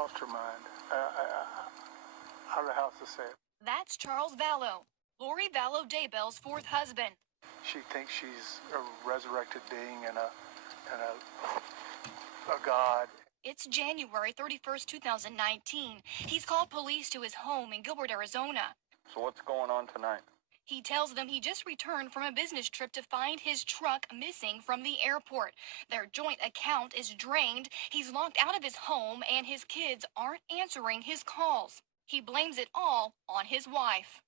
lost her mind. I don't know how else to say it. That's Charles Vallow, Lori Vallow Daybell's fourth husband. She thinks she's a resurrected being and a god. It's January 31st, 2019. He's called police to his home in Gilbert, Arizona. So what's going on tonight? He tells them he just returned from a business trip to find his truck missing from the airport. Their joint account is drained. He's locked out of his home, and his kids aren't answering his calls. He blames it all on his wife.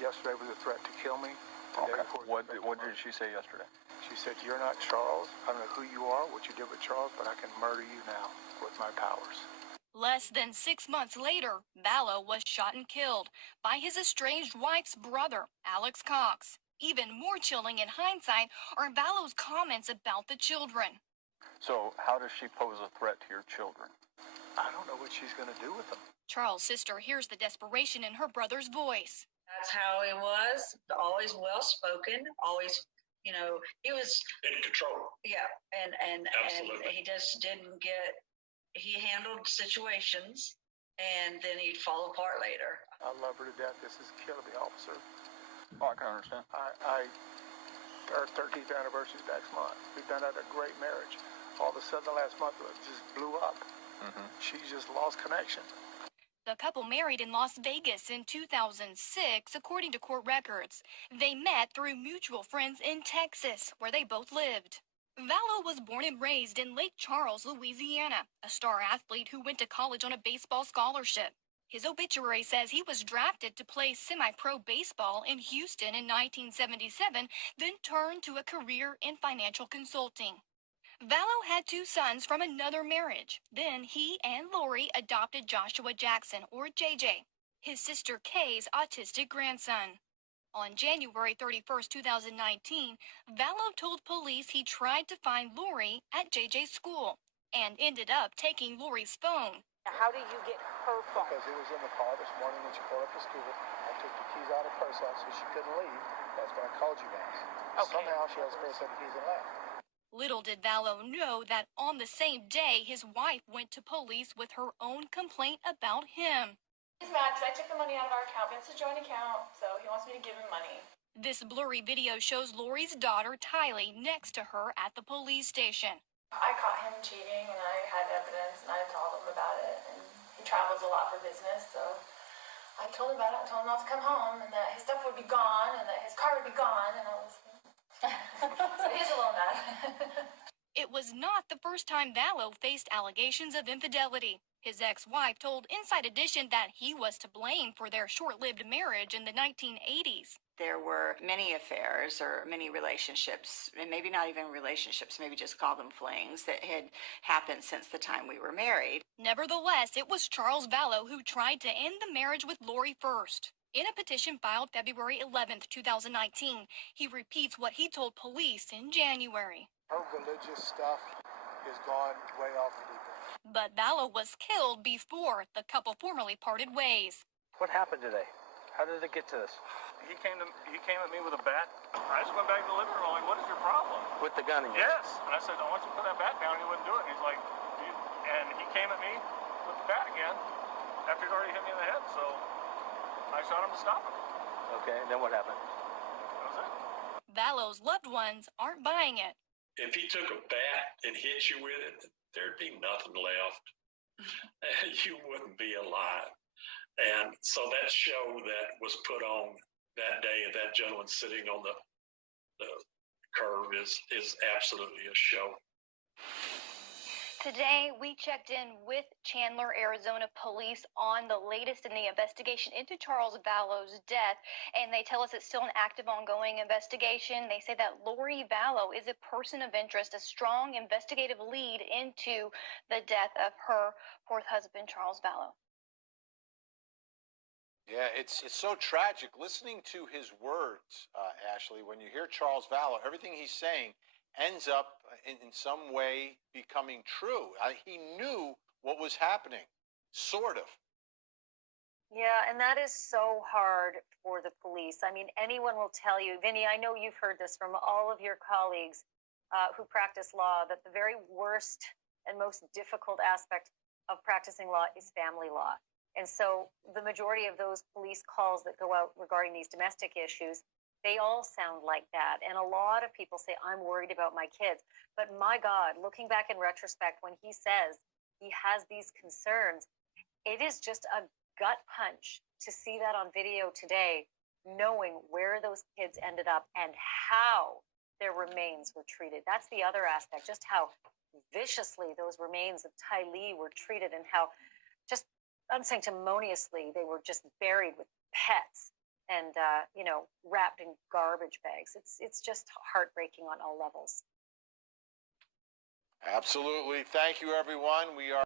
Yesterday was a threat to kill me. Okay. What did she say yesterday? She said, "You're not Charles. I don't know who you are, what you did with Charles, but I can murder you now with my powers." Less than 6 months later, Vallow was shot and killed by his estranged wife's brother, Alex Cox. Even more chilling in hindsight are Vallow's comments about the children. So how does she pose a threat to your children? I don't know what she's going to do with them. Charles' sister hears the desperation in her brother's voice. That's how he was, always well-spoken, always, he was in control. Yeah, and Absolutely. he just didn't he handled situations, and then he'd fall apart later. I love her to death. This is killing me, officer. Oh, I can understand. Our 13th anniversary is next month. We've done had a great marriage. All of a sudden, the last month, it just blew up. Mm-hmm. She just lost connection. The couple married in Las Vegas in 2006, according to court records. They met through mutual friends in Texas, where they both lived. Vallow was born and raised in Lake Charles, Louisiana, a star athlete who went to college on a baseball scholarship. His obituary says he was drafted to play semi-pro baseball in Houston in 1977, then turned to a career in financial consulting. Vallow had 2 sons from another marriage. Then he and Lori adopted Joshua Jackson, or JJ, his sister Kay's autistic grandson. On January 31st, 2019, Vallow told police he tried to find Lori at JJ's school and ended up taking Lori's phone. How did you get her phone? Because it was in the car this morning when she pulled up to school. I took the keys out of her purse out so she couldn't leave. That's when I called you guys. Okay. Somehow she has a pair of keys and left. Little did Vallow know that on the same day, his wife went to police with her own complaint about him. He's mad because I took the money out of our account. It's a joint account, so he wants me to give him money. This blurry video shows Lori's daughter, Tylee, next to her at the police station. I caught him cheating, and I had evidence, and I told him about it. And he travels a lot for business, so I told him about it and told him not to come home, and that his stuff would be gone, and that his car would be gone, and I was... So he's a little mad. It was not the first time Vallow faced allegations of infidelity. His ex-wife told Inside Edition that he was to blame for their short-lived marriage in the 1980s. There were many affairs or many relationships, and maybe not even relationships, maybe just call them flings, that had happened since the time we were married. Nevertheless, it was Charles Vallow who tried to end the marriage with Lori first. In a petition filed February 11th, 2019, he repeats what he told police in January. Her religious stuff is gone way off the deep end. But Vallow was killed before the couple formally parted ways. What happened today? How did it get to this? He came at me with a bat. I just went back to the living room. Like, what is your problem? With the gun again? Yes. And I said, I want you to put that bat down. And he wouldn't do it. And he's like, dude. And he came at me with the bat again after he'd already hit me in the head. So I shot him to stop him. Okay, and then what happened? That was it. Vallow's loved ones aren't buying it. If he took a bat and hit you with it, there'd be nothing left. You wouldn't be alive. And so that show that was put on that day, that gentleman sitting on the curb is absolutely a show. Today, we checked in with Chandler, Arizona police on the latest in the investigation into Charles Vallow's death, and they tell us it's still an active, ongoing investigation. They say that Lori Vallow is a person of interest, a strong investigative lead into the death of her fourth husband, Charles Vallow. Yeah, it's so tragic listening to his words, Ashley. When you hear Charles Vallow, everything he's saying ends up in some way becoming true. He knew what was happening, sort of. Yeah, and that is so hard for the police. I mean, anyone will tell you, Vinny, I know you've heard this from all of your colleagues who practice law, that the very worst and most difficult aspect of practicing law is family law. And so the majority of those police calls that go out regarding these domestic issues, they all sound like that. And a lot of people say, I'm worried about my kids. But my God, looking back in retrospect, when he says he has these concerns, it is just a gut punch to see that on video today, knowing where those kids ended up and how their remains were treated. That's the other aspect, just how viciously those remains of Tylee were treated and how just unsanctimoniously they were just buried with pets and wrapped in garbage bags. It's just heartbreaking on all levels. Absolutely. Thank you, everyone. We are